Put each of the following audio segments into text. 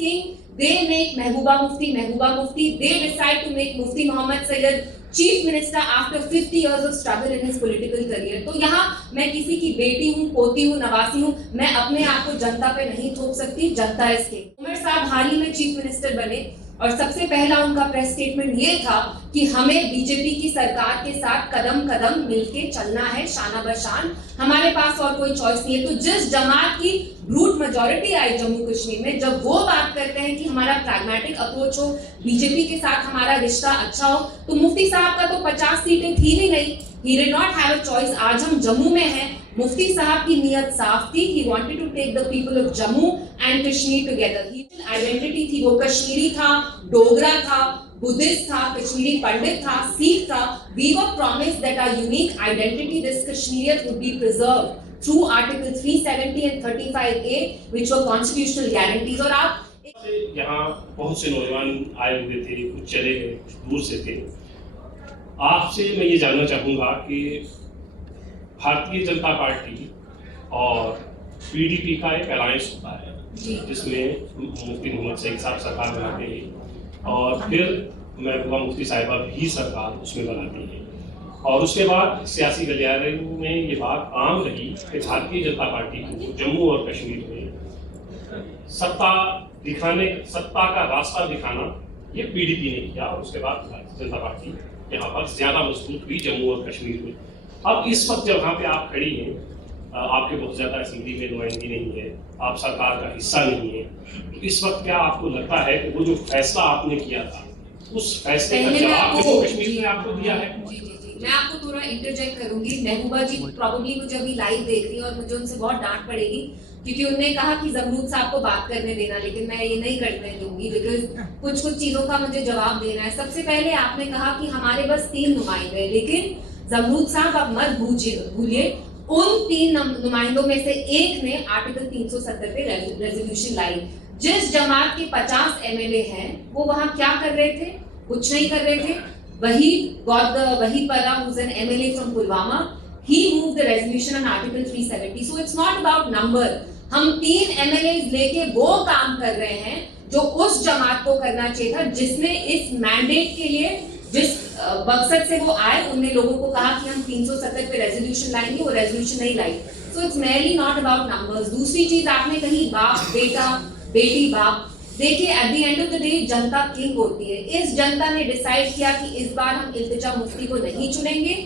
king, they make Mehbooba Mufti. They decide to make Mufti Muhammad Sayyid chief minister after 50 years of struggle in his political career। तो यहाँ मैं किसी की बेटी हूँ, पोती हूँ, नवासी हूँ, मैं अपने आप को जनता पे नहीं थोप सकती, जनता इसके। उमर साहब हाल ही में चीफ मिनिस्टर बने और सबसे पहला उनका प्रेस स्टेटमेंट ये था कि हमें बीजेपी की सरकार के साथ कदम कदम मिलके चलना है, शाना बशान, हमारे पास और कोई चॉइस नहीं है। तो जिस जमात की ब्रूट मेजॉरिटी आई जम्मू कश्मीर में, जब वो बात करते हैं कि हमारा प्रैग्मेटिक अप्रोच हो, बीजेपी के साथ हमारा रिश्ता अच्छा हो, तो मुफ्ती साहब का तो 50 सीटें थी भी नहीं। He did not have a choice। आज हम जम्मू में हैं, मुफ्ती साहब की नियत साफ थी। He wanted to take the people of Jammu and Kashmir together। He identity थी, वो कश्मीरी था, डोगरा था, बुद्धिस्ट था, कश्मीरी पंडित था, सिख था। We were promised that our unique identity, this Kashmiriyat, would be preserved through Article 370 and 35A, which were constitutional guarantees। और आप यहाँ बहुत से नौजवान आए हुए थे, कुछ चले गए, कुछ दूर से थे। आपसे मैं ये जानना चाहूँगा कि भारतीय जनता पार्टी और पीडीपी का एक अलायंस होता है जिसमें मुफ्ती मोहम्मद सईद साहब सरकार बनाते हैं और फिर महबूबा मुफ्ती साहिबा भी सरकार उसमें बनाती है, और उसके बाद सियासी गलियारे में ये बात आम रही कि भारतीय जनता पार्टी को जम्मू और कश्मीर में सत्ता का रास्ता दिखाना ये पीडीपी ने किया, और उसके बाद भारतीय जनता पार्टी यहाँ पर ज्यादा मजबूत हुई जम्मू और कश्मीर में। अब इस वक्त जहाँ पे आप खड़ी हैं, आपके बहुत ज्यादा असेंबली में नुमाइंदगी नहीं है, आप सरकार का हिस्सा नहीं है, तो इस वक्त क्या आपको लगता है कि वो जो फैसला आपने किया था उस फैसले का जवाब जम्मू कश्मीर ने आपको दिया है? मैं आपको थोड़ा इंटरजेक्ट करूंगी। महबूबा जी प्रॉब्ली मुझे अभी लाइव देख रही है और मुझे उनसे बहुत डांट पड़ेगी, क्योंकि उन्होंने कहा कि जमरूद साहब को बात करने देना, लेकिन मैं ये नहीं करने दूंगी बिकॉज कुछ चीजों का मुझे जवाब देना है। सबसे पहले आपने कहा कि हमारे बस 3 नुमाइंदे, लेकिन जमरूद साहब आप मत भूलिए उन 3 नुमाइंदों में से एक ने आर्टिकल 370 पे रेजोल्यूशन लाई। जिस जमात के 50 एमएलए हैं वो वहां क्या कर रहे थे? कुछ नहीं कर रहे थे। Wahid Parra, who's an MLA from Pulwama, he moved the resolution on Article 370. So it's not about number। हम 3 MLAs लेके वो काम कर रहे हैं जो उस जमात को करना चाहिए था, जिसने इस मैंडेट के लिए जिस मकसद से वो आए, उनने लोगों को कहा कि हम 370 पे रेजोल्यूशन लाएंगे, वो रेजोल्यूशन नहीं लाई। So it's merely not about numbers। दूसरी चीज आपने कही बाप बेटा बेटी बाप, देखिए at the end of the day Janata king होती है। इस जनता ने डिसाइड किया कि इस बार हम इल्तिजा मुफ्ती को नहीं चुनेंगे,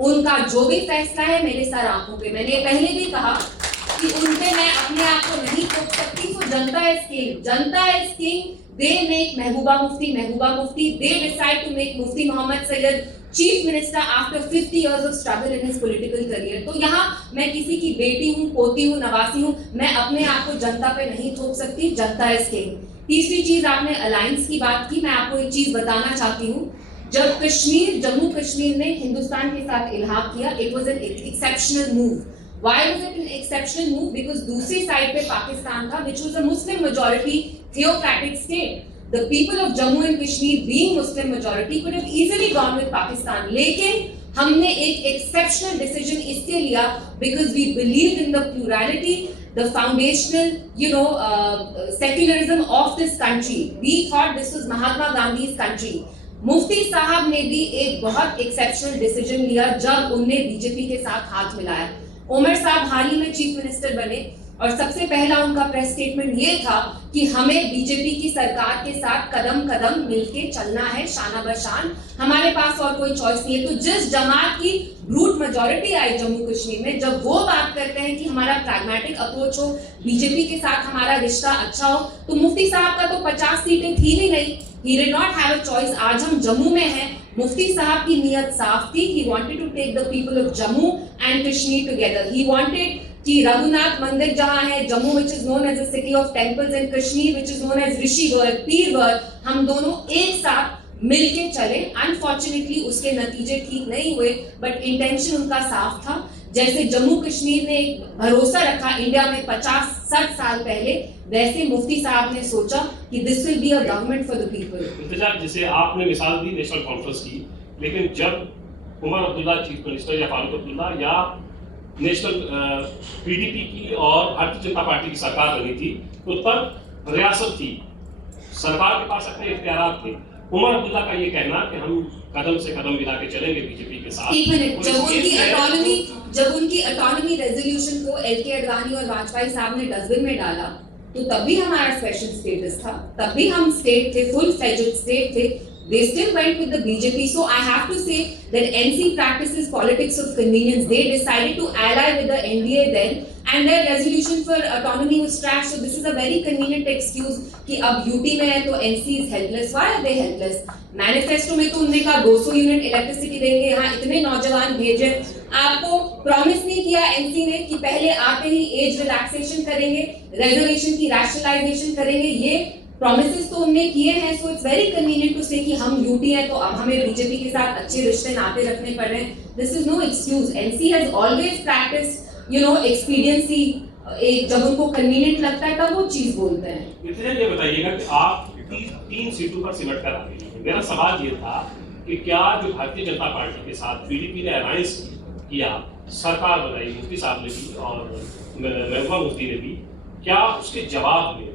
उनका जो भी फैसला है मेरे सर आंखों पे। मैंने पहले भी कहा कि उनपे मैं अपने आप को नहीं थोप सकती। सो जनता is king. They make Mehbooba Mufti. They decide to make Mufti Mohammad Sayeed chief minister after 50 years of struggle in his political career। तो यहाँ मैं किसी की बेटी हूँ, पोती हूँ, नवासी हूँ, मैं अपने आप को जनता पे नहीं थोप सकती, जनता इज किंग। तीसरी चीज आपने अलायंस की बात की, मैं आपको एक चीज बताना चाहती हूँ। जब जम्मू कश्मीर ने हिंदुस्तान के साथ इल्हाक किया, it was an exceptional move. Why was it an exceptional move? Because दूसरी साइड पे पाकिस्तान था, which was a Muslim majority theocratic state. The people of Jammu and Kashmir, being Muslim majority, could have easily gone with Pakistan, लेकिन हमने एक exceptional decision इसके लिया because we believed in the plurality, the foundational, secularism of this country। We thought this was Mahatma Gandhi's country। मुफ्ती साहब ने भी एक बहुत exceptional decision लिया जब उनने बीजेपी के साथ हाथ मिलाया। उमर साहब हाल ही में चीफ मिनिस्टर बने और सबसे पहला उनका प्रेस स्टेटमेंट ये था कि हमें बीजेपी की सरकार के साथ कदम कदम मिलके चलना है, शाना बशान, हमारे पास और कोई चॉइस नहीं है। तो जिस जमात की ब्रूट मेजॉरिटी आई जम्मू कश्मीर में, जब वो बात करते हैं कि हमारा प्रैग्मेटिक अप्रोच हो, बीजेपी के साथ हमारा रिश्ता अच्छा हो, तो मुफ्ती साहब का तो 50 सीटें थी भी नहीं। He did not have a choice। आज हम जम्मू में हैं, मुफ्ती साहब की नियत साफ थी। He wanted to take the people of Jammu and Kashmir together। He wanted कि रघुनाथ मंदिर जहाँ है Jammu, which is known as the city of temples, and Kashmir, which is known as ऋषिगढ़, पीरगढ़, हम दोनों एक साथ मिलके चले। अनफॉर्चुनेटली उसके नतीजे ठीक नहीं हुए, बट इंटेंशन उनका साफ था। जैसे जम्मू कश्मीर ने एक भरोसा रखा इंडिया में 50-60 साल पहले, वैसे मुफ्ती साहब ने सोचा कि this will be a government for the people. जैसे आपने मिसाल दी नेशनल कॉन्फ्रेंस की, लेकिन जब उमर अब्दुल्ला चीफ मिनिस्टर या फारूक अब्दुल्ला या नेशनल पीडीपी की और भारतीय जनता पार्टी की सरकार बनी थी, तो तब रियासत थी सरकार के पास अपने इख्तियारात थे। उमर अब्दुल्ला का ये कहना कि हम कदम से कदम मिला के चलेंगे बीजेपी के साथ। एक मिनट, जब उनकी ऑटोनॉमी रेजोल्यूशन को एल के अडवाणी और वाजपेयी साहब ने डस्टबिन में डाला तो तब भी हमारा स्पेशल स्टेटस था, तब भी हम स्टेट थे, फुल फ्लेज्ड स्टेट थे। They still went with the BJP. So I have to say that NC practices politics of convenience. They decided to ally with the NDA then, and their resolution for autonomy was trashed. So this is a very convenient excuse कि अब UT में है तो NC is helpless. Why are they helpless? Manifesto में तो उन्होंने कहा 200 unit electricity देंगे, यहाँ इतने नौजवान भेजे। आपको प्रॉमिस नहीं किया NC ने कि पहले आते ही एज रिलैक्सेशन करेंगे, रिजर्वेशन की रैशनलाइजेशन करेंगे। ये प्रॉमिसेस तो उन्होंने किए हैं। So it's very convenient to say कि हम यूटी हैं तो अब हमें बीजेपी के साथ अच्छे रिश्ते नाते रखने पड़ रहे हैं। This is no excuse. NC has always practised expediency. एक जब उनको कन्वीनियंट लगता है तब वो चीज बोलते हैं। इतना ये बताइएगा कि आप 3 सीटों पर सिमट कर आ गए हैं। मेरा सवाल ये था कि क्या जो भारतीय जनता पार्टी के साथ पीडीपी ने अलायंस किया, सरकार बनाई, मुफ्ती साहब ने भी और महबूबा मुफ्ती ने भी, क्या उसके जवाब में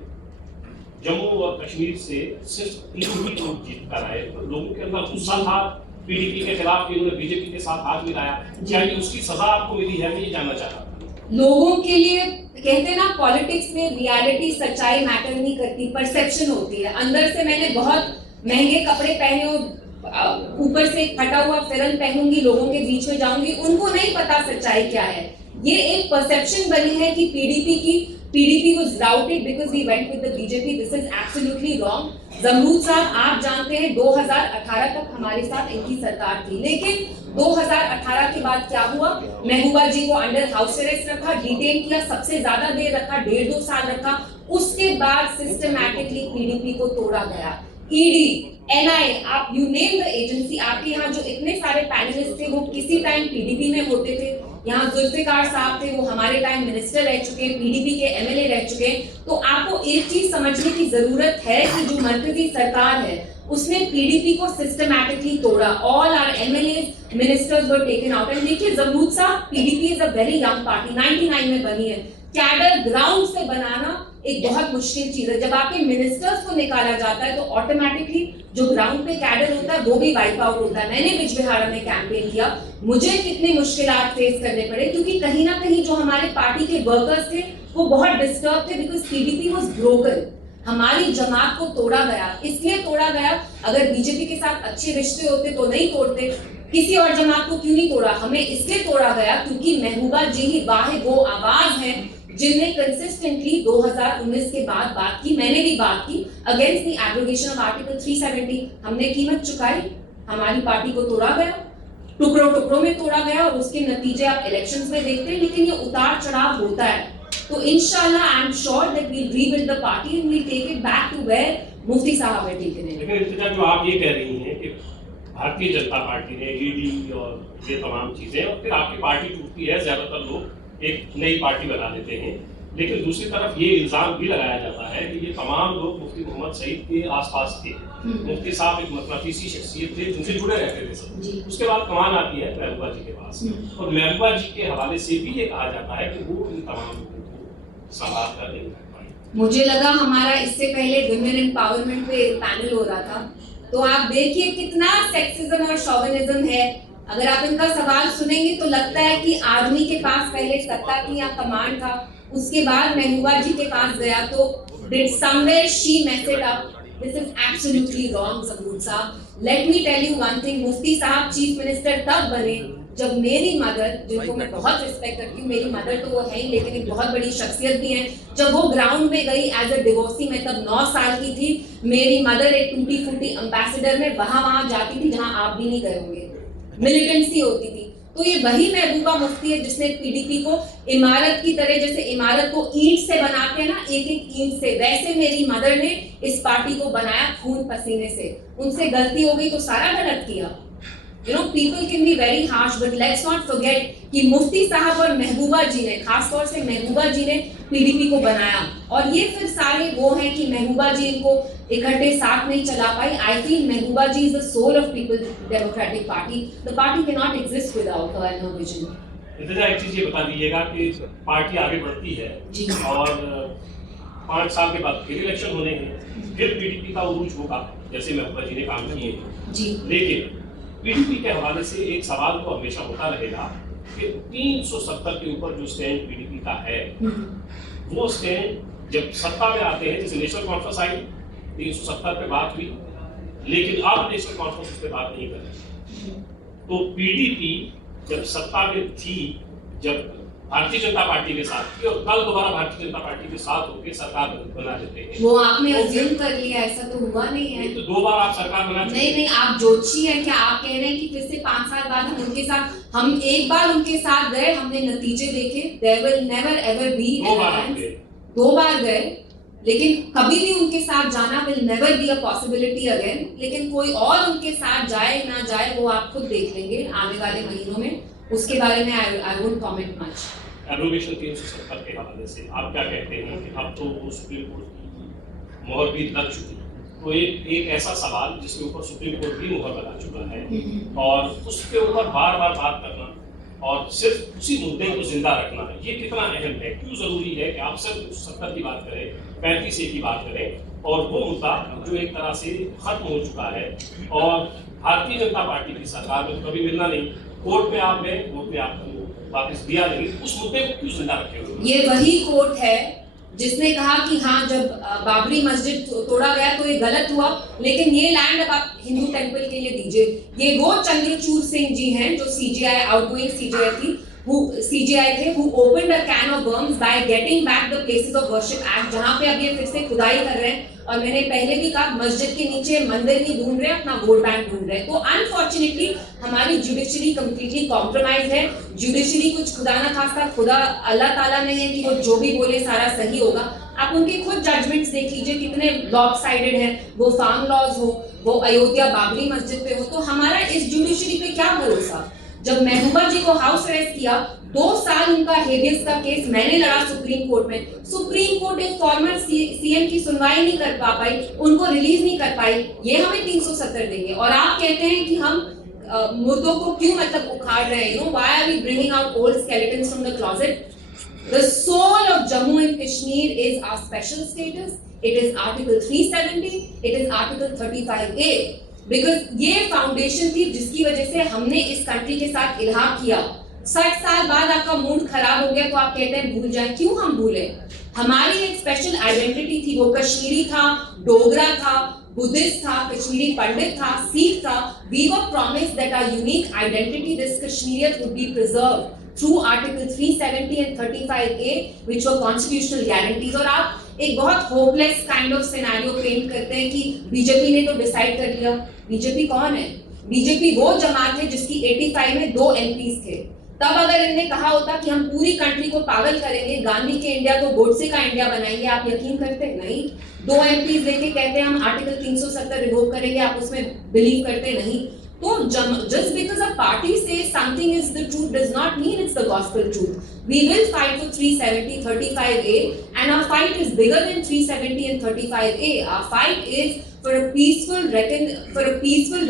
जम्मू और कश्मीर से सिर्फ 3 ही लोग जीत कर आए? तो लोगों के अंदर गुस्सा था पीडीपी के खिलाफ कि उन्होंने बीजेपी के साथ हाथ मिलाया। क्या ये उसकी सजा आपको मिली है? मैं ये जानना चाह रहा था। लोगों के लिए कहते हैं ना, पॉलिटिक्स में रियलिटी सच्चाई मैटर नहीं करती, परसेप्शन होती है। अंदर से मैंने बहुत महंगे कपड़े पहने और ऊपर से फटा हुआ फिरन पहनूंगी, लोगों के बीच में जाऊंगी, उनको नहीं पता सच्चाई क्या है। ये एक परसेप्शन बनी है कि PDP was routed because we went with the BJP. This is absolutely wrong. Jamrud साहब, आप जानते हैं 2018 तक हमारे साथ इनकी सरकार थी, लेकिन 2018 के बाद क्या हुआ? महबूबा जी को अंडर हाउस अरेस्ट रखा, डिटेन किया, सबसे ज्यादा देर रखा, 1.5-2 साल रखा। उसके बाद सिस्टमैटिकली PDP को तोड़ा गया। ED, NI, आप यू नेम द एजेंसी, आपके यहाँ जो इतने सारे पैनलिस्ट थे वो किसी टाइम PDP में होते थे। यहाँ जुल्फिकार साहब थे, वो हमारे टाइम मिनिस्टर रह चुके हैं, PDP के MLA रह चुके हैं। तो आपको एक चीज समझने की जरूरत है कि जो मरकजी सरकार है उसने PDP को सिस्टमैटिकली तोड़ा। All our MLAs, ministers were taken out. And देखिए Jamrood sahab, PDP is a very young party, 99 में बनी है। कैडर ग्राउंड से बनाना एक बहुत मुश्किल चीज है। जब आपके मिनिस्टर्स को निकाला जाता है तो ऑटोमेटिकली जो ग्राउंड पे कैडर होता है वो भी वाइप आउट होता है। मैंने बिजबिहाड़ा में कैंपेन किया, मुझे कितने मुश्किलात फेस करने पड़े, क्योंकि कहीं ना कहीं जो हमारे पार्टी के वर्कर्स थे वो बहुत डिस्टर्ब थे, बिकॉज PDP वाज ब्रोकन। हमारी जमात को तोड़ा गया, इसलिए तोड़ा गया। अगर बीजेपी के साथ अच्छे रिश्ते होते तो नहीं तोड़ते। किसी और जमात को क्यों नहीं तोड़ा? हमें इसलिए तोड़ा गया क्योंकि महबूबा जी ही वाहिद वो आवाज है जिनने कंसिस्टेंटली 2019 के बाद बात की, मैंने भी बात की, against the abrogation of article 370। हमने कीमत चुकाई, हमारी पार्टी को तोड़ा गया, टुकड़ों टुकड़ों में तोड़ा गया, और उसके नतीजे आप इलेक्शंस में देखते हैं। लेकिन ये उतार चढ़ाव होता है, तो इंशाल्लाह I am sure that we will rebuild the party and we will take it back to where Mufti साहब हैव टेकन इट। लेकिन इल्तिजा, जो आप ये कह रही हैं कि भारतीय जनता पार्टी ने ED और ये तमाम चीजें, और फिर आपकी पार्टी टूटती है, ज्यादातर लोग एक नई पार्टी बना लेते हैं, लेकिन दूसरी तरफ ये इल्जाम भी लगाया जाता है कि ये तमाम लोग मुफ्ती मोहम्मद सईद के आसपास थे। मुफ्ती साहब एक मकनातीसी शख्सियत थे जिनसे जुड़े रहते थे सब। उसके बाद कमान आती है महबूबा जी के पास, और महबूबा जी के हवाले से भी ये कहा जाता है कि वो इन तमाम लोगों को संभाल कर नहीं कर पाए। मुझे लगा हमारा इससे पहले वुमेन एम्पावरमेंट पे पैनल हो रहा था, तो आप देखिए कितना सेक्सिज्म और शोविनिज्म है। अगर आप इनका सवाल सुनेंगे तो लगता है कि आदमी के पास पहले सत्ता थी या कमांड था, उसके बाद महबूबा जी के पास गया तो did somewhere she mess it up? This is absolutely wrong, Zamrood साहब. Let me tell you one thing, मुफ्ती साहब चीफ मिनिस्टर तब बने जब मेरी मदर, जिनको मैं बहुत रिस्पेक्ट करती हूँ, मेरी मदर तो वो है ही लेकिन एक बहुत बड़ी शख्सियत भी है, जब वो ग्राउंड में गई एज अ डिवोर्सी, मैं तब 9 साल की थी। मेरी मदर एक टूटी फूटी एम्बेसडर में वहां जाती थी जहां आप भी नहीं गए होंगे, मिलिटेंसी होती थी। तो ये वही महबूबा मुफ्ती है जिसने PDP को इमारत की तरह, जैसे इमारत को ईंट से बनाते हैं ना, एक एक ईंट से, वैसे मेरी मदर ने इस पार्टी को बनाया खून पसीने से। उनसे गलती हो गई तो सारा गलत किया। You know, people can be very harsh, but let's not forget कि मुफ्ती साहब और महबूबा जी ने, खास तौर से महबूबा जी ने PDP को बनाया, और ये फिर सारे वो हैं कि महबूबा जी इनको इकट्ठे साथ नहीं चला पाई। I feel Mehbooba ji is the soul of People's Democratic Party. The party cannot exist without her and her vision. इतना एक चीज ये बता दीजिएगा कि पार्टी आगे बढ़ती है और 5 साल के बाद फिर इलेक्शन होने हैं, फिर पीडीपी का उरूज होगा जैसे महबूबा जी ने काम किए हैं। जी। लेकिन पीडीपी के हवाले से एक सवाल तो हमेशा होता रहेगा कि 370 के ऊपर जो स्टैंड पीडीपी का है, वो स्टैंड जब सत्ता में आते हैं, जैसे नेशनल कॉन्फ्रेंस आई 370 पे बात हुई, लेकिन अब नेशनल कॉन्फ्रेंस उस पर बात नहीं कर रही। तो पीडीपी जब सत्ता में थी, जब भारतीय जनता पार्टी के साथ थी, और कल दोबारा भारतीय जनता पार्टी के साथ होकर सरकार बना देते हैं। वो आपने अज्यूम कर लिया, ऐसा तो हुआ नहीं है। तो 2 बार आप सरकार बना चुके हैं। नहीं, आप ज्योतिषी हैं क्या? आप कह रहे हैं कि फिर से 5 साल बाद हम उनके साथ, हम एक बार उनके साथ गए, हमने नतीजे देखे, there will never ever be 2 बार गए, लेकिन कभी भी उनके साथ जाना will never be a possibility again. लेकिन कोई और उनके साथ जाए ना जाए वो आप खुद देख लेंगे आने वाले महीनों में, उसके बारे में I won't comment much. Abrogation 370 के हवाले से आप क्या कहते हैं कि अब तो वो सुप्रीम कोर्ट की मोहर भी लग चुकी है, तो एक ऐसा सवाल जिसके ऊपर सुप्रीम कोर्ट भी मोहर लगा चुका है, और उसके ऊपर बार बार बात करना और सिर्फ उसी मुद्दे को जिंदा रखना, ये कितना अहम है? क्यों जरूरी है कि आप सिर्फ 170 की बात करें, 35A की बात करें, और वो मुद्दा जो एक तरह से खत्म हो चुका है, और भारतीय जनता पार्टी की सरकार में कभी मिलना नहीं, कोर्ट में आप गए, कोर्ट ने आपको वापस दिया नहीं, उस मुद्दे को क्यों जिंदा रखे हुए? ये वही कोर्ट है जिसने कहा कि हाँ, जब बाबरी मस्जिद तोड़ा गया तो ये गलत हुआ, लेकिन ये लैंड अब आप हिंदू टेंपल के लिए दीजिए। ये वो चंद्रचूड़ सिंह जी हैं जो सीजीआई आउटगोइंग सीजीआई थी, who opened a can of worms by getting back the places of worship act, जहाँ पे अब ये फिर से खुदाई कर रहे हैं। और मैंने पहले भी कहा, मस्जिद के नीचे मंदिर नहीं ढूंढ रहे, अपना वोट बैंक ढूंढ रहे हैं। तो अनफॉर्चुनेटली हमारी जुडिशरी कंप्लीटली कॉम्प्रोमाइज है। जुडिशरी कुछ खुदा ना खास्ता, खुदा अल्लाह ताला नहीं है कि वो जो भी बोले सारा सही होगा। आप उनके खुद जजमेंट्स देख लीजिए कितने लॉपसाइडेड हैं, वो फार्म लॉज हो, वो अयोध्या बाबरी मस्जिद पे हो। तो हमारा इस जुडिशरी पे क्या भरोसा? जब महबूबा जी को हाउस अरेस्ट किया, 2 साल उनका हेबियस का केस मैंने लड़ा सुप्रीम कोर्ट में। सुप्रीम कोर्ट एक फॉर्मर सीएम की सुनवाई नहीं कर पाई, उनको रिलीज नहीं कर पाई, ये हमें 370 देंगे। और आप कहते हैं कि हम मुर्दों को क्यों मतलब उखाड़ रहे हैं? Why are we bringing out old skeletons from the closet? The soul of Jammu and Kashmir is our special status. It is Article 370. It is Article 35A. Because ये फाउंडेशन थी जिसकी वजह से हमने इस कंट्री के साथ इल्हाक किया। 60 साल बाद आपका मूड खराब हो गया तो आप कहते हैं भूल जाएं। क्यों हम भूले? हमारी एक स्पेशल आइडेंटिटी थी, वो कश्मीरी था, डोगरा था, बुद्धिस्ट था, कश्मीरी पंडित था, सिख था। We were promised that our unique identity, this Kashmiriat, would be preserved through Article 370 and 35A, which were constitutional guarantees. और आप एक बहुत hopeless kind of scenario paint करते हैं कि बीजेपी ने तो डिसाइड कर लिया। बीजेपी कौन है? बीजेपी वो जमात है जिसकी 85 में 2 MPs थे। तब अगर इन्होंने कहा होता कि हम पूरी कंट्री को पागल करेंगे, गांधी के इंडिया को गोडसे का इंडिया बनाएंगे, आप यकीन करते? नहीं। 2 MPs लेके कहते हैं हम आर्टिकल 370 रिवोक करेंगे, आप उसमें बिलीव करते? नहीं। तो just because a party says something is the truth does not mean it's the gospel truth. We will fight for 370, 35A, and our fight is bigger than 370 and 35A. Our fight is for a peaceful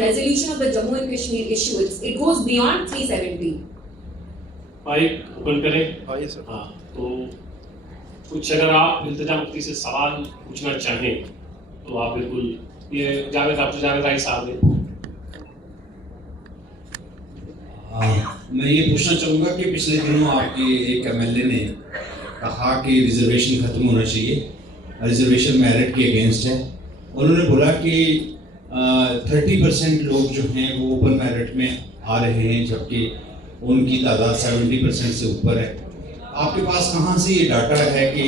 resolution of the Jammu and Kashmir issue. It goes beyond 370. Mike open करें। हाँ, sir. हाँ, तो कुछ अगर आप इल्तिजा मुफ्ती से सवाल पूछना चाहें तो आप बिल्कुल, ये डॉक्टर जावेद आई साहब ने। मैं ये पूछना चाहूँगा कि पिछले दिनों आपके एक MLA ने कहा कि रिजर्वेशन खत्म होना चाहिए, रिजर्वेशन मेरिट के अगेंस्ट है। उन्होंने बोला कि 30% लोग जो हैं वो ओपन मेरिट में आ रहे हैं, जबकि उनकी तादाद 70% से ऊपर है। आपके पास कहाँ से ये डाटा है कि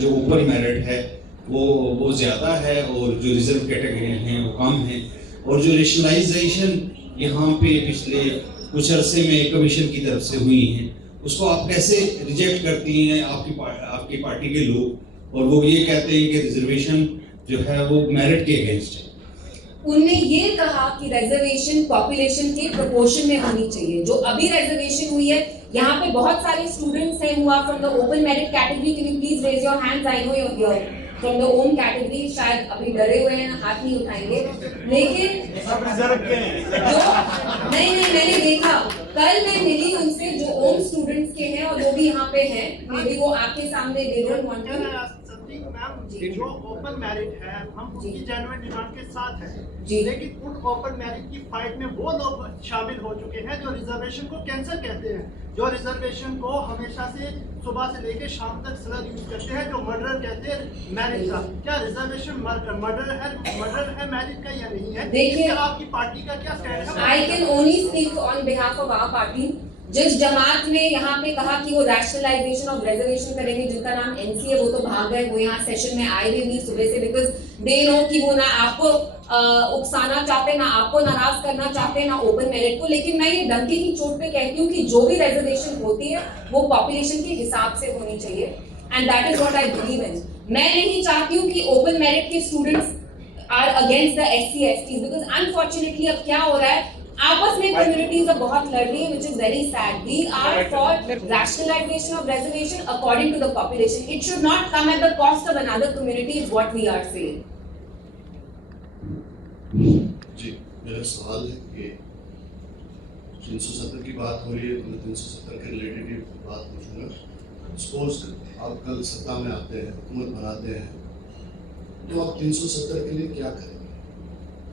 जो ओपन मेरिट है वो ज़्यादा है और जो रिजर्व कैटेगरी हैं वो कम है? और जो रेशनलाइजेशन यहाँ पे पिछले कुछ अरसे में कमीशन की तरफ से हुई हैं, उसको आप कैसे रिजेक्ट करती हैं आपकी पार्टी के लोग? और वो ये कहते हैं कि रिजर्वेशन जो है वो मेरिट के अगेंस्ट है। उनने ये कहा कि रिजर्वेशन पॉपुलेशन के प्रोपोर्शन में होनी चाहिए। जो अभी रिजर्वेशन हुई है, यहाँ पे बहुत सारे स्टूडेंट्स हैं हुआ from the open merit category. Can you please raise your hands? I know you are here from the OM category. शायद अभी डरे हुए हैं, हाथ नहीं उठाएंगे, लेकिन जो नहीं, मैंने देखा, कल मैं मिली उनसे जो ओम स्टूडेंट्स के हैं और वो भी यहाँ पे हैं। मे बी वो आपके सामने दे डोंट वांट टू जी। जो ओपन मैरिज है हम जी। उनकी जेन्युइन डिमांड के साथ है, जी। लेकिन उन ओपन मैरिज की फाइट में वो लोग शामिल हो चुके हैं जो रिजर्वेशन को कैंसर कहते हैं, जो रिजर्वेशन को हमेशा से सुबह से लेकर शाम तक स्लर यूज करते हैं, जो मर्डर कहते हैं मैरिज का। क्या रिजर्वेशन मर्डर है मैरिज का या नहीं है? देखिए, इसका आपकी पार्टी का क्या स्टैंड है? I can only speak on behalf of our party. जिस जमात ने यहाँ पे कहा कि वो रैशनलाइजेशन ऑफ रिजर्वेशन करेंगे, जिनका नाम एनसी है, वो तो भाग गए, वो यहाँ सेशन में आए भी नहीं सुबह से, बिकॉज दे नो कि वो ना आपको उकसाना चाहते, ना आपको नाराज करना चाहते, ना ओपन मेरिट को। लेकिन मैं ये डंके की चोट पे कहती हूँ कि जो भी रिजर्वेशन होती है वो पॉपुलेशन के हिसाब से होनी चाहिए, and that is what I believe in. मैं नहीं चाहती हूँ कि ओपन मेरिट के students are against the SC STs, because unfortunately अब क्या हो रहा है, आपस में कम्युनिटीज अब बहुत लड़ रही है, which is very sad. We are for rationalization of reservation according to the population. It should not come at the cost of another community, is what we are saying. जी, मेरा सवाल है कि 370 की बात हो रही है, तो मैं 370 के रिलेटेड ही बात पूछूंगा। सपोज आप कल सत्ता में आते हैं, हुकूमत बनाते हैं, तो आप 370 के लिए क्या करेंगे?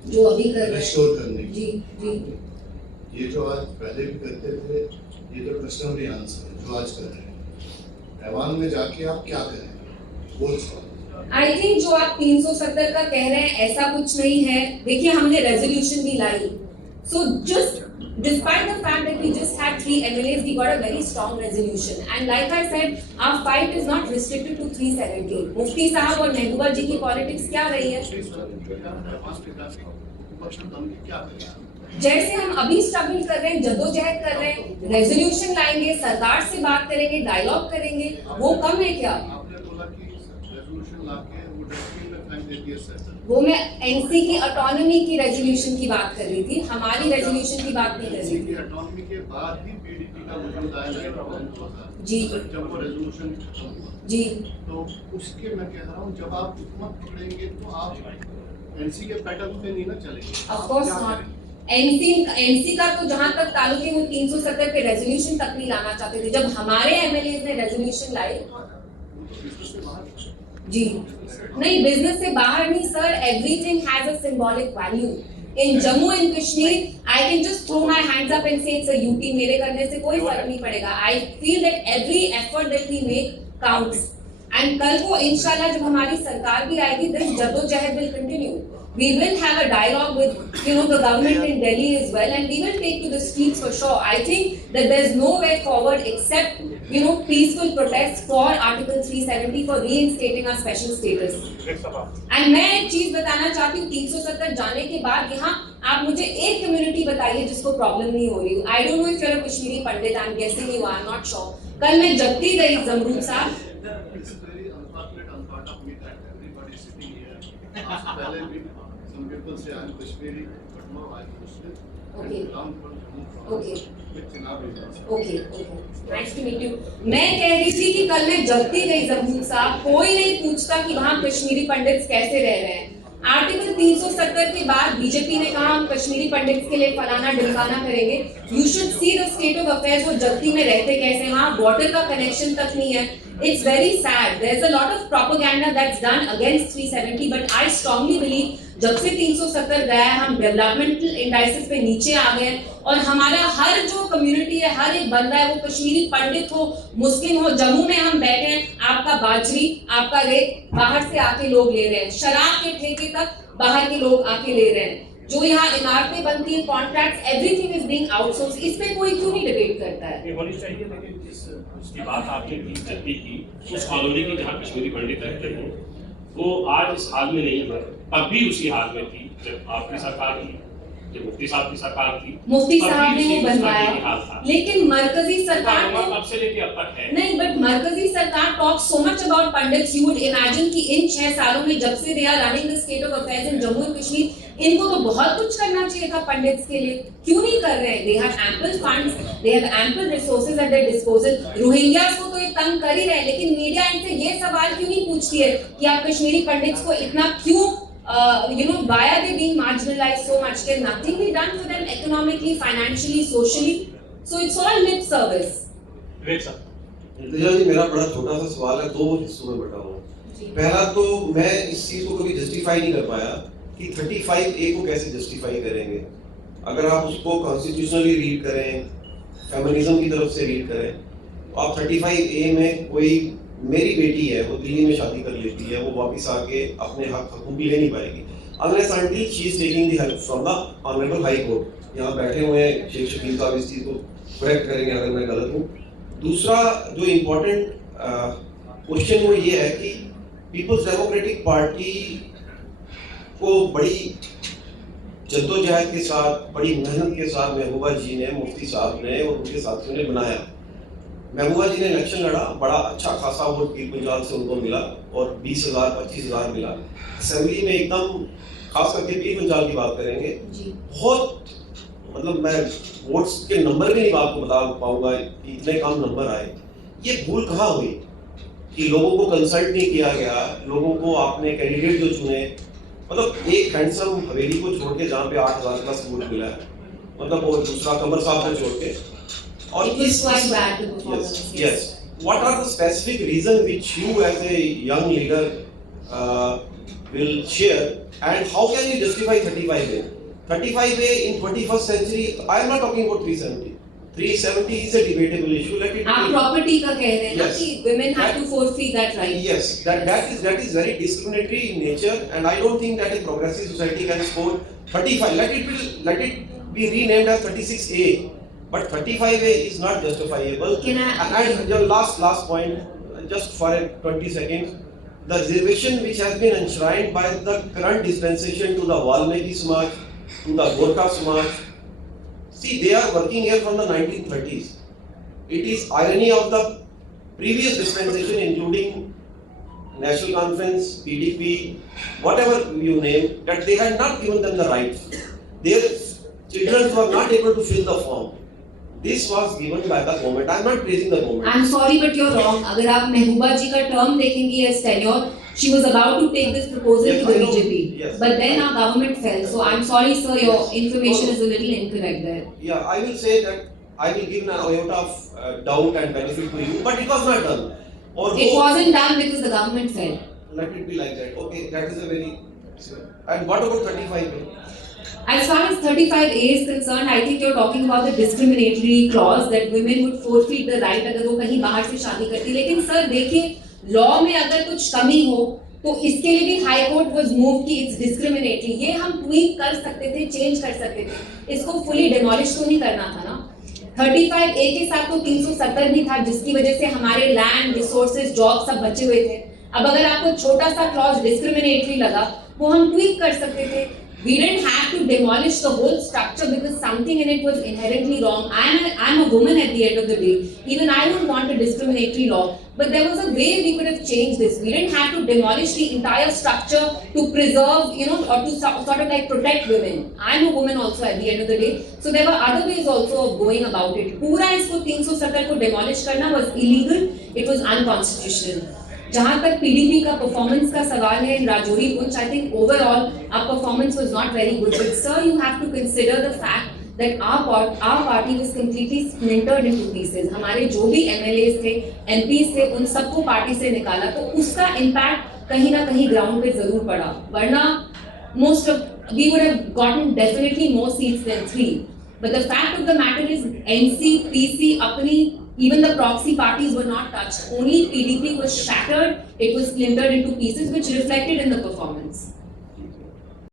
जो अभी कर रहे रेस्टोर करने की। जी जी। ये जो आज पहले भी करते थे, ये तो कस्टमरी आंसर है जो आज कर रहे हैं। ऐवान में जाके आप क्या करेंगे? वो सवाल। आई थिंक जो आप 370 का कह रहे हैं ऐसा कुछ नहीं है। देखिए, हमने रेजोल्यूशन भी लाई, so just despite the fact that we just had 3 MLAs, we got a very strong resolution, and like I said, our fight is not restricted to 370. मुफ्ती साहब और महबूबा जी की पॉलिटिक्स क्या रही है? जैसे हम अभी स्ट्रगल कर रहे हैं, जद्दोजहद कर रहे हैं, रेजोल्यूशन लाएंगे, सरकार से बात करेंगे, डायलॉग करेंगे, वो कम है क्या? वो मैं एनसी की ऑटोनॉमी की रेजोल्यूशन की बात कर रही थी, हमारी रेजोल्यूशन की बात नहीं कर रही थी। ऑटोनॉमी के बाद ही पीडीपी का वजूद आया जी जब वो रेजोल्यूशन जी। तो उसके मैं कह रहा हूँ, जब आप हुकूमत पकड़ेंगे तो आप एनसी के पैटर्न पे नहीं ना चलेंगे। Of course not. एनसी का तो जहां तक ताल्लुक है, वो 370 पे रेजोल्यूशन तक नहीं लाना चाहते थे। जब हमारे एमएलए ने रेजोल्यूशन लाई, जी नहीं, बिजनेस से बाहर नहीं sir, everything has a symbolic value. In Jammu and Kashmir I can just throw my hands up and say it's a UT, मेरे करने से कोई फर्क नहीं पड़ेगा। I feel that every effort that we make counts, and कल को इंशाल्लाह जब हमारी सरकार भी आएगी, दिस जद्दोजहद will continue. We will have a dialogue with, the government in Delhi as well, and we will take to the streets for sure. I think that there's no way forward except, peaceful protests for Article 370 for reinstating our special status. And मैं एक चीज बताना चाहती हूँ, 370 जाने के बाद यहाँ आप मुझे एक कम्युनिटी बताइए जिसको प्रॉब्लम नहीं हो रही। I don't know if you're a Kashmiri Pandit, I'm guessing you are, not sure. कल मैं जब्ती गई जमरूद साहब, some people say I'm Kashmiri, but no, I'm Muslim. Okay. Okay. Okay. Nice to meet you. मैं कह रही थी कि कल मैं जब्ती गई जमरूद साहब, कोई नहीं पूछता कि वहाँ कश्मीरी पंडित्स कैसे रह रहे हैं। आर्टिकल 370 के बाद बीजेपी ने कहा हम कश्मीरी पंडित्स के लिए फलाना ढिमकाना करेंगे। You should see the state of affairs, वो जब्ती में रहते कैसे, वहाँ वाटर का कनेक्शन तक नहीं है। It's very sad. There's a lot of propaganda that's done against 370, but I strongly believe जब से 370 गया है, हम डेवलपमेंटल इंडाइसेस पे नीचे आ गए, और हमारा हर जो कम्युनिटी है, हर एक बंदा है, वो कश्मीरी पंडित हो, मुस्लिम हो, जम्मू में हम बैठे हैं, आपका बाजरी, आपका रेत बाहर से आके लोग ले रहे हैं, शराब के ठेके तक बाहर के लोग आके ले रहे हैं, जो यहाँ इमारतें बनती हैं, contract, everything is being outsource. इस पे कोई क्यों नहीं डिबेट करता है? ये होनी चाहिए, लेकिन उसकी बात आपने की जब्ती की, उस कॉलोनी की जहाँ कश्मीरी पंडित रहते हैं, वो आज इस हाल में नहीं है, तब भी उसी हाल में थी जब आपकी सरकार थी, जब मुफ्ती साहब की सरकार थी। मुफ्ती साहब ने वो बनवाया, लेकिन मरकजी सरकार ने अब से लेके अब तक है। नहीं, बट मरकजी सरकार talk so much about Pandits, you would imagine कि इन 6 सालों में जब से they are running the state of affairs in Jammu and Kashmir, इनको तो बहुत कुछ करना चाहिए था पंडित्स के लिए, क्यों नहीं कर रहे हैं? They have ample funds, they have ample resources eight there disposal. Rohingyas को तो ये तंग कर ही रहे हैं, लेकिन मीडिया इनसे ये सवाल क्यों नहीं पूछती है कि आप कश्मीरी पंडित्स को इतना क्यों why are they being marginalized so much? Can nothing be done for them economically, financially, socially? So it's all lip service. विवेक साहब, इंतजार जी, मेरा बड़ा छोटा सा सवाल है, 2 हिस्सों में बटा हुआ। पहला तो मैं इस चीज को कभी जस्टिफाई नहीं कर पाया कि 35A को कैसे जस्टिफाई करेंगे। अगर आप उसको कॉन्स्टिट्यूशनली रीड करें, फेमिनिज्म की तरफ से रीड करें, तो आप 35A में कोई, मेरी बेटी है वो दिल्ली में शादी कर लेती है, वो वापस आके अपने हकूक ले नहीं पाएगी unless until she is taking the help from the Honorable High Court। यहाँ बैठे हुए हैं शेख शकील साहब, इस चीज़ को करेक्ट करेंगे अगर मैं गलत हूँ। दूसरा जो इम्पोर्टेंट क्वेश्चन वो ये है कि पीपल्स डेमोक्रेटिक पार्टी को बड़ी जद्दोजहद के साथ, बड़ी मेहनत के साथ महबूबा जी ने, मुफ्ती साहब ने और उनके साथियों ने बनाया। महबूबा जी ने इलेक्शन लड़ा, बड़ा अच्छा खासा वोट पीर पंजाब से उनको मिला और 20,000 25,000 मिला। असेंबली में एकदम, खास करके पीर पंजाब की बात करेंगे, बहुत, मतलब मैं वोट्स के नंबर भी नहीं आपको बता पाऊंगा कि इतने कम नंबर आए। ये भूल कहाँ हुई कि लोगों को कंसल्ट नहीं किया गया, लोगों को आपने कैंडिडेट जो चुने, मतलब एक हैंडसम हवेली को छोड़ के जहाँ पे 8,000 प्लस वोट मिला है, मतलब, और दूसरा कमर साहब को छोड़ के, और yes, what are the specific reason which you as a young leader will share, and how can you justify 35A? 35A in 21st century, I am not talking about 370. 370 is a debatable issue. Let it आप be. Property का कह रहे हैं ना Yes. कि women have to forfeit that right. Yes, that is very discriminatory in nature, and I don't think that a progressive society can score 35. Let it be renamed as 36A, but 35A is not justifiable. Can I- And your last point, just for 20 seconds, the reservation which has been enshrined by the current dispensation to the Valmiki Samaj, to the Gorkha Samaj. See, they are working here from the 1930s. It is irony of the previous dispensation, including National Conference, PDP, whatever you name, that they had not given them the rights. Their children were not able to fill the form. This was given by the government. I am not praising the government. I'm sorry but you're wrong. अगर आप महबूबा जी का term देखेंगे as tenure, she was about to take this proposal Yes, to the I know. BJP. Yes. But then our government fell. So I'm sorry sir, your information is a little incorrect there. Yeah, I will say that I will give an iota of doubt and benefit to you, but it was not done. Or It wasn't done because the government fell. let it be like that. Okay, that is a very. And what about 35A? As far as 35A is concerned, I think you're talking about the discriminatory clause that women would forfeit the right अगर वो कहीं बाहर से शादी करती। लेकिन sir देखिए, law में अगर कुछ कमी हो तो इसके लिए भी हाई कोर्ट वाज मूव कि इट्स डिस्क्रिमिनेटरी। ये हम ट्वीक कर सकते थे, चेंज कर सकते थे, इसको फुली डिमोलिश तो नहीं करना था ना। 35A के साथ तो 370 भी था, जिसकी वजह से हमारे लैंड, रिसोर्सेज, जॉब सब बचे हुए थे। अब अगर आपको छोटा सा क्लॉज डिस्क्रिमिनेटरी लगा, वो हम ट्वीक कर सकते थे। We didn't have to demolish the whole structure because something in it was inherently wrong. I'm a woman at the end of the day. Even I don't want a discriminatory law. But there was a way we could have changed this. We didn't have to demolish the entire structure to preserve, or to sort of like protect women. I'm a woman also at the end of the day. So there were other ways also of going about it. पूरा इसको 370 को demolish करना was illegal. It was unconstitutional. जहाँ तक PDP का performance का सवाल है in Rajouri Punch, I think overall our performance was not very good. But sir, you have to consider the fact that our party was completely splintered into pieces. हमारे जो भी MLAs थे, MPs थे, उन सबको पार्टी से निकाला, तो उसका इम्पैक्ट कहीं ना कहीं ग्राउंड पे जरूर पड़ा। वरना we would have gotten definitely more seats than 3. But the fact of the matter is NC, PC, अपनी, even the proxy parties were not touched. Only PDP was shattered. It was splintered into pieces, which reflected in the performance.